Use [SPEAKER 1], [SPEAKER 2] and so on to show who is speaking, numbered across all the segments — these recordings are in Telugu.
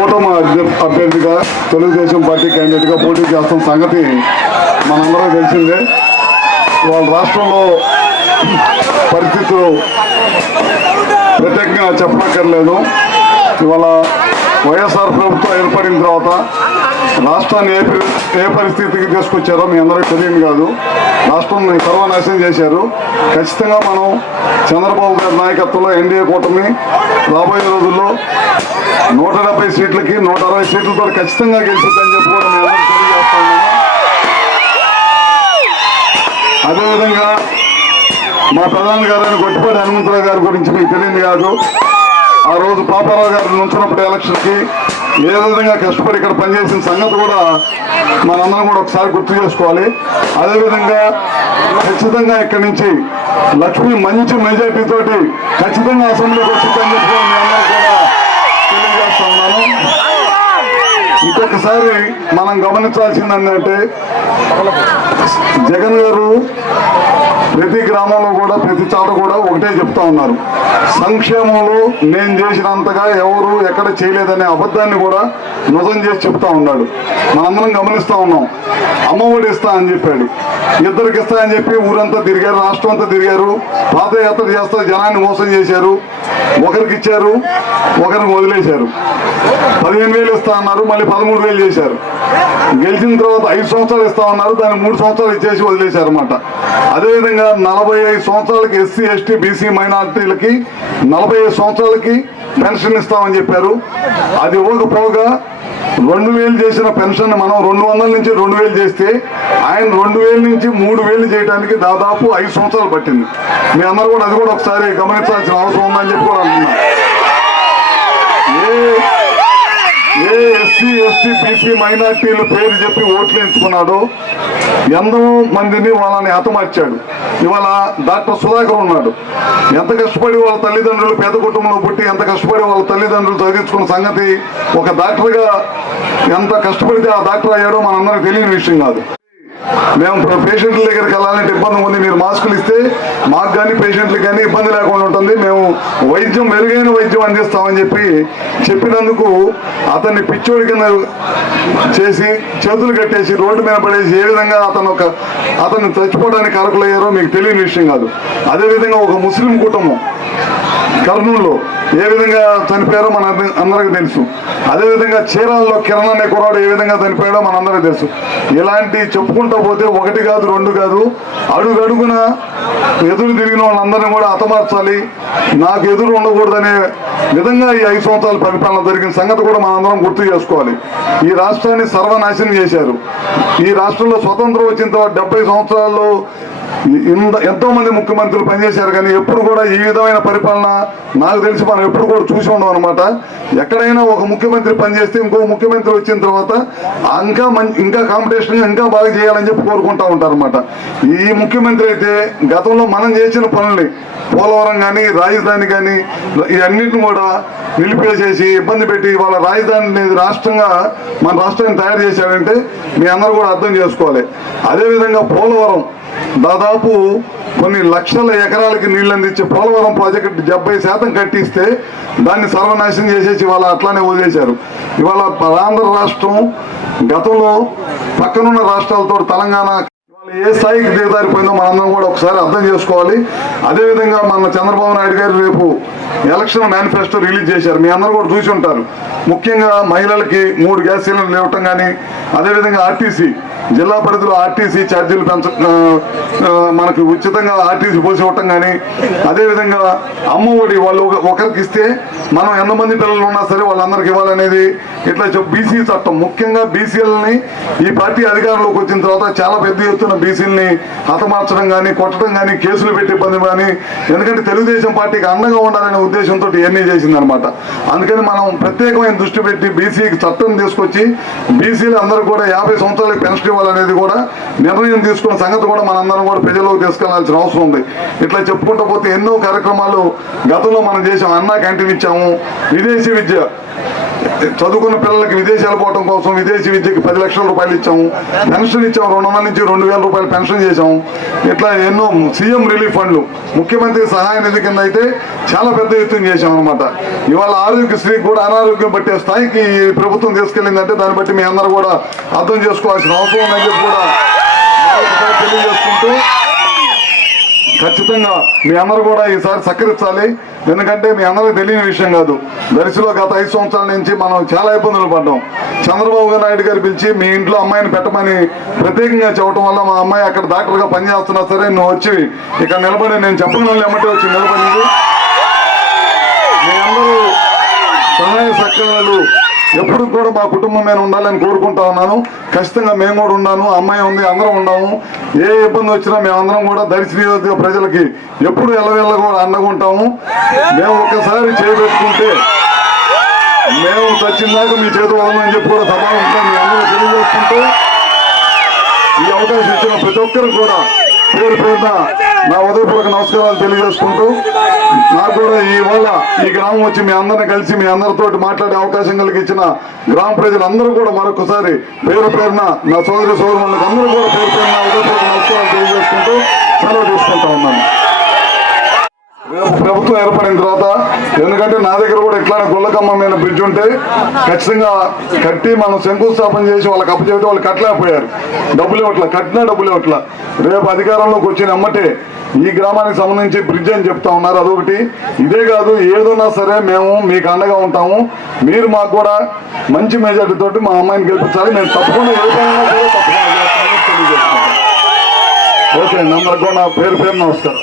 [SPEAKER 1] కూటమి అభ్య- అభ్యర్థిగా తెలుగుదేశం పార్టీ క్యాండిడేట్గా పోటీ చేస్తున్న సంగతి మనందరూ తెలిసిందే. వాళ్ళ రాష్ట్రంలో పరిస్థితులు ప్రత్యేకంగా చెప్పక్కర్లేదు ఇవాళ వైఎస్ఆర్ ప్రభుత్వం ఏర్పడిన తర్వాత రాష్ట్రాన్ని ఏ ఏ పరిస్థితికి తీసుకొచ్చారో మీ అందరికీ తెలియదు కాదు. రాష్ట్రం సర్వనాశనం చేశారు. ఖచ్చితంగా మనం చంద్రబాబు గారి నాయకత్వంలో ఎన్డీఏ కూటమి రాబోయే రోజుల్లో నూట డెబ్బై సీట్లకి నూట అరవై సీట్లతో ఖచ్చితంగా గెలిచిద్దని చెప్పి కూడా మేము అందరికీ తెలియజేస్తున్నాము అదేవిధంగా మా ప్రధాని గారైన గొట్టిపాటి హనుమంతరావు గారి గురించి మీకు తెలియదు కాదు. ఆ రోజు పాపారావు గారు నుంచినప్పుడు ఎలక్షన్కి ఏ విధంగా కష్టపడి ఇక్కడ పనిచేసిన సంగతి కూడా మనందరం కూడా ఒకసారి గుర్తు చేసుకోవాలి. అదేవిధంగా ఖచ్చితంగా ఇక్కడి నుంచి లక్ష్మి మంచి మెజార్టీ తోటి ఖచ్చితంగా అసెంబ్లీకి వచ్చిందని చెప్పి మీ అందరూ కూడా తెలియజేస్తా ఉన్నాను. ఇంకొకసారి మనం గమనించాల్సింది ఏంటంటే జగన్ గారు ప్రతి గ్రామంలో కూడా ప్రతి చోట కూడా ఒకటే చెప్తా ఉన్నారు. సంక్షేమంలో నేను చేసినంతగా ఎవరు ఎక్కడ చేయలేదనే అబద్ధాన్ని కూడా నిజం చేసి చెప్తా ఉన్నాడు. మనందరం గమనిస్తూ ఉన్నాం. అమ్మఒడి ఇస్తా అని చెప్పాడు. ఇద్దరికి ఇస్తా అని చెప్పి ఊరంతా తిరిగారు రాష్ట్రం అంతా తిరిగారు. పాదయాత్ర చేస్తా జనాన్ని మోసం చేశారు. ఒకరికి ఇచ్చారు ఒకరికి వదిలేశారు. పదిహేను వేలు ఇస్తా అన్నారు మళ్ళీ పదమూడు వేలు చేశారు. గెలిచిన తర్వాత ఐదు సంవత్సరాలు ఇస్తా ఉన్నారు దాన్ని మూడు సంవత్సరాలు ఇచ్చేసి వదిలేశారు అనమాట అదేవిధంగా నలభై ఐదు సంవత్సరాలకి ఎస్సీ ఎస్టీ బీసీ మైనార్టీలకి నలభై ఐదు సంవత్సరాలకి పెన్షన్ ఇస్తామని చెప్పారు. అది ఇవ్వకపోగా రెండు వేలు చేసిన పెన్షన్ మనం రెండు వందల నుంచి రెండు వేలు చేస్తే ఆయన రెండు వేల నుంచి మూడు వేలు చేయడానికి దాదాపు ఐదు సంవత్సరాలు పట్టింది. మీ అందరూ కూడా అది కూడా ఒకసారి గమనించాల్సిన అవసరం ఉందని చెప్పి కూడా అంటున్నా ఏ ఎస్సీ ఎస్టీ బీసీ మైనార్టీలు పేరు చెప్పి ఓట్లు ఎంచుకున్నాడో. ఎంతో మందిని వాళ్ళని హతమార్చాడు. ఇవాళ డాక్టర్ సుధాకర్ ఉన్నాడు. ఎంత కష్టపడి వాళ్ళ తల్లిదండ్రులు పేద కుటుంబంలో పుట్టి ఎంత కష్టపడి వాళ్ళ తల్లిదండ్రులు చదివించుకున్న సంగతి ఒక డాక్టర్గా ఎంత కష్టపడితే ఆ డాక్టర్ అయ్యాడో మనందరికీ తెలియని విషయం కాదు. మేము పేషెంట్ల దగ్గరికి వెళ్ళాలంటే ఇబ్బంది ఉంది. మీరు మాస్కులు ఇస్తే మాకు కానీ పేషెంట్లకు కానీ ఇబ్బంది లేకుండా ఉంటుంది. మేము వైద్యం మెరుగైన వైద్యం అందిస్తామని చెప్పి చెప్పినందుకు అతన్ని పిచ్చోడి కింద చేసి చేతులు కట్టేసి రోడ్డు మీద పడేసి ఏ విధంగా అతను ఒక అతను చచ్చిపోవడానికి అరకులయ్యారో మీకు తెలియని విషయం కాదు. అదేవిధంగా ఒక ముస్లిం కుటుంబం కర్నూలులో ఏ విధంగా చనిపోయారో మన అందరికీ తెలుసు. అదేవిధంగా చీరాలలో కిరణ్ అనే కుర్రాడు ఏ విధంగా చనిపోయాడో మనందరికీ తెలుసు. ఇలాంటి చెప్పుకుంటూ పోతే ఒకటి కాదు రెండు కాదు అడుగు అడుగున ఎదురు తిరిగిన వాళ్ళందరినీ కూడా హతమార్చాలి. నాకు ఎదురు ఉండకూడదనే విధంగా ఈ ఐదు సంవత్సరాల పరిపాలన జరిగిన సంగతి కూడా మనందరం గుర్తు చేసుకోవాలి. ఈ రాష్ట్రాన్ని సర్వనాశనం చేశారు. ఈ రాష్ట్రంలో స్వతంత్రం వచ్చిన తర్వాత డెబ్బై సంవత్సరాల్లో ఇంత ఎంతో మంది ముఖ్యమంత్రులు పనిచేశారు కానీ ఎప్పుడు కూడా ఈ విధమైన పరిపాలన నాకు తెలిసి మనం ఎప్పుడు కూడా చూసి ఉండం అనమాట ఎక్కడైనా ఒక ముఖ్యమంత్రి పనిచేస్తే ఇంకో ముఖ్యమంత్రి వచ్చిన తర్వాత ఇంకా ఇంకా కాంపిటీషన్ ఇంకా బాగా చేయాలని చెప్పి కోరుకుంటా ఉంటారు అనమాట ఈ ముఖ్యమంత్రి అయితే గతంలో మనం చేసిన పనుల్ని పోలవరం కానీ రాజధాని కానీ ఇవన్నిటిని కూడా నిలిపేసేసి ఇబ్బంది పెట్టి వాళ్ళ రాజధానిని రాష్ట్రంగా మన రాష్ట్రాన్ని తయారు చేశారంటే మీ అందరూ కూడా అర్థం చేసుకోవాలి. అదేవిధంగా పోలవరం దాదాపు కొన్ని లక్షల ఎకరాలకి నీళ్ళు అందించే పోలవరం ప్రాజెక్టు డెబ్బై శాతం కట్టిస్తే దాన్ని సర్వనాశనం చేసేసి ఇవాళ అట్లానే వదిలేశారు. ఇవాళ ఆంధ్ర రాష్ట్రం గతంలో పక్కనున్న రాష్ట్రాలతో తెలంగాణ ఏ స్థాయికి దిగజారిపోయిందో మనందరం కూడా ఒకసారి అర్థం చేసుకోవాలి. అదేవిధంగా మన చంద్రబాబు నాయుడు గారు రేపు ఎలక్షన్ మేనిఫెస్టో రిలీజ్ చేశారు. మీ అందరూ కూడా చూసి ఉంటారు. ముఖ్యంగా మహిళలకి మూడు గ్యాస్ సిలిండర్లు ఇవ్వటం కానీ అదేవిధంగా ఆర్టీసీ జిల్లా పరిధిలో ఆర్టీసీ ఛార్జీలు పెంచ మనకు ఉచితంగా ఆర్టీసీ పోసి ఇవ్వటం కానీ అదేవిధంగా అమ్మఒడి వాళ్ళు ఒక- ఒకరికి ఇస్తే మనం ఎంతమంది పిల్లలు ఉన్నా సరే వాళ్ళందరికి ఇవ్వాలనేది ఇట్లా చెప్పు బీసీ చట్టం. ముఖ్యంగా బీసీలని ఈ పార్టీ అధికారంలోకి వచ్చిన తర్వాత చాలా పెద్ద ఎత్తున బీసీలని హతమార్చడం కానీ కొట్టడం కానీ కేసులు పెట్టి ఇబ్బంది కానీ ఎందుకంటే తెలుగుదేశం పార్టీకి అండగా ఉండాలనే ఉద్దేశంతో ఇవన్నీ చేసిందనమాట. అందుకని మనం ప్రత్యేకమైన దృష్టి పెట్టి బీసీకి చట్టం తీసుకొచ్చి బీసీలు అందరూ కూడా యాభై సంవత్సరాలకు పెన్షన్ అనేది కూడా నిర్ణయం తీసుకున్న సంగతి కూడా మనందరం కూడా ప్రజలకు తీసుకెళ్ళాల్సిన అవసరం ఉంది. ఇట్లా చెప్పుకుంటూ పోతే ఎన్నో కార్యక్రమాలు గతంలో మనం చేసాం అన్నా క్యాంటీన్ ఇచ్చాము విదేశీ విద్య. చదువుకున్న పిల్లలకి విదేశాలు పోవడం కోసం విదేశీ విద్యకి పది లక్షల రూపాయలు ఇచ్చాము. పెన్షన్ ఇచ్చాము. రెండు వందల నుంచి రెండు వేల రూపాయలు పెన్షన్ చేశాము. ఇట్లా ఎన్నో సీఎం రిలీఫ్ ఫండ్లు ముఖ్యమంత్రి సహాయ నిధి కింద అయితే చాలా పెద్ద ఎత్తున చేశాం అనమాట ఇవాళ ఆరోగ్యశ్రీ కూడా అనారోగ్యం పట్టే స్థాయికి ఈ ప్రభుత్వం తీసుకెళ్ళిందంటే దాన్ని బట్టి మీ అందరూ కూడా అర్థం చేసుకోవాల్సిన అవసరం ఉందని చెప్పి కూడా తెలియజేసుకుంటూ ఖచ్చితంగా మీ అందరూ కూడా ఈసారి సహకరించాలి ఎందుకంటే మీ అందరికీ తెలియని విషయం కాదు. దరిశిలో గత ఐదు సంవత్సరాల నుంచి మనం చాలా ఇబ్బందులు పడ్డాం. చంద్రబాబు నాయుడు గారు పిలిచి మీ ఇంట్లో అమ్మాయిని పెట్టమని ప్రత్యేకంగా చెప్పడం వల్ల మా అమ్మాయి అక్కడ డాక్టర్గా పనిచేస్తున్నా సరే నువ్వు వచ్చి ఇక్కడ నిలబడి నేను చెప్పడం ఎమ్మటే వచ్చి నిలబడింది మీ అందరూ సహాయ సక్రమాలు ఎప్పుడు కూడా మా కుటుంబం మీద ఉండాలని కోరుకుంటా ఉన్నాను. ఖచ్చితంగా మేము కూడా ఉన్నాను. అమ్మాయి ఉంది అందరం ఉన్నాము. ఏ ఇబ్బంది వచ్చినా మేమందరం కూడా దర్శి నియోజక ప్రజలకి ఎప్పుడు ఎల్లవెల్ల కూడా అండగుంటాము మేము ఒక్కసారి చేపెట్టుకుంటే మేము చచ్చిందాక మీ చేతి వదలని చెప్పి కూడా సభ ఉంటాం. మీ అందరూ తెలియజేసుకుంటూ ఈ అవకాశం ఇచ్చిన ప్రతి ఒక్కరికి కూడా పేరు పేరున నా ఉదయపూర్వక నమస్కారాలు తెలియజేసుకుంటూ నాకు కూడా ఇవాళ ఈ గ్రామం వచ్చి మీ అందరిని కలిసి మీ అందరితోటి మాట్లాడే అవకాశం కలిగించిన గ్రామ ప్రజలందరూ కూడా మరొకసారి పేరు పేరున నా సోదరి సోదరులకు అందరూ కూడా పేరు పేరున నమస్కారాలు తెలియజేసుకుంటూ సెలవు తీసుకుంటా ఉన్నాను. ప్రభుత్వం ఏర్పడిన తర్వాత ఎందుకంటే నా దగ్గర కూడా ఇట్లానే గుల్లకమ్మ మీద బ్రిడ్జ్ ఉంటే ఖచ్చితంగా కట్టి మనం శంకుస్థాపన చేసి వాళ్ళకి అప్పచెబితే వాళ్ళు కట్టలేకపోయారు. డబ్బులు ఇవ్వట్ల కట్టినా డబ్బులు ఇవ్వట్ల. రేపు అధికారంలోకి వచ్చిన అమ్మటే ఈ గ్రామానికి సంబంధించి బ్రిడ్జ్ అని చెప్తా ఉన్నారు. అదొకటి. ఇదే కాదు ఏదున్నా సరే మేము మీకు అండగా ఉంటాము. మీరు మాకు కూడా మంచి మెజార్టీ తోటి మా అమ్మాయిని గెలిపించాలి. నేను తప్పకుండా ఓకే నంబర్ నా పేరు పేరున వస్తారు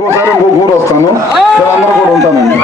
[SPEAKER 1] మళ్ళీ ఇంకోసారి ఇంకో ఊరు వస్తాను సరే అందరూ కూడా ఉంటానండి